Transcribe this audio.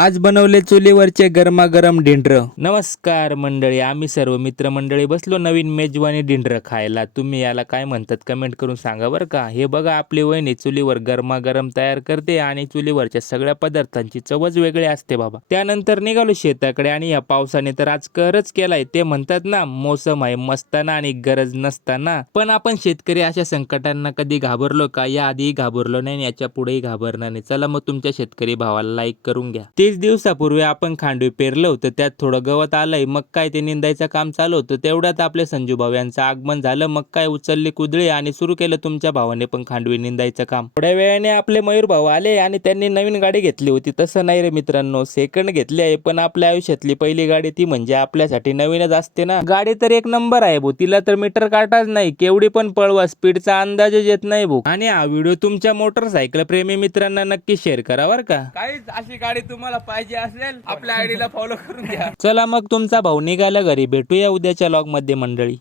आज बनवले चुलीवरचे गरमागरम ढिंडर। नमस्कार मंडळी, आम्ही सर्व मित्रमंडळी बसलो नवीन मेजवानी ढिंडर खायला। तुम्ही याला काय म्हणतात कमेंट करून सांगा बरं का। हे बघा, आपली वहिनी चुलीवर गरमागरम तयार करते आणि चुलीवरच्या सगळ्या पदार्थांची चवच वेगळी असते बाबा। त्यानंतर निघालो शेताकडे आणि या पावसाने तर आज कहरच केलाय। ते म्हणतात ना, मोसम आहे मस्ताना आणि गरज नसताना। पण आपण शेतकरी अशा संकटांना कधी घाबरलो का? या आधी घाबरलो नाही, याच्या पुढेही घाबरणार नाही। चला मग तुमच्या शेतकरी भावाला लाईक करून घ्या। 30 दिवसापूर्वी आपण खांडवी पेरलं होतं, त्यात थोडं गवत आलंय, मग काय ते निंदायचं काम चालू होतं। तेवढ्यात आपले संजू भाऊ यांचं आगमन झालं। मग काय उचलली कुदळी आणि सुरू केलं तुमच्या भावाने पण खांडवी निंदायचं काम। थोड्या वेळाने आपले मयूर भाऊ आले आणि त्यांनी नवीन गाडी घेतली होती। तसं नाही रे मित्रांनो, सेकंड घेतली आहे, पण आपल्या आयुष्यातली पहिली गाडी ती म्हणजे आपल्यासाठी नवीनच असते ना। गाडी तर एक नंबर आहे भाऊ, तिला तर मीटर काटाच नाही, केवढी पण पळवा स्पीडचा अंदाजच येत नाही भाऊ। आणि हा व्हिडिओ तुमच्या मोटरसायकल प्रेमी मित्रांना नक्की शेअर करा बरं का। काहीच अशी गाडी तुम्हाला पाहिजे असेल आपल्या आयडीला फॉलो करून घ्या। चला मग तुमचा भाऊ निघाला घरी, भेटूया उद्याच्या लॉग मध्ये मंडळी।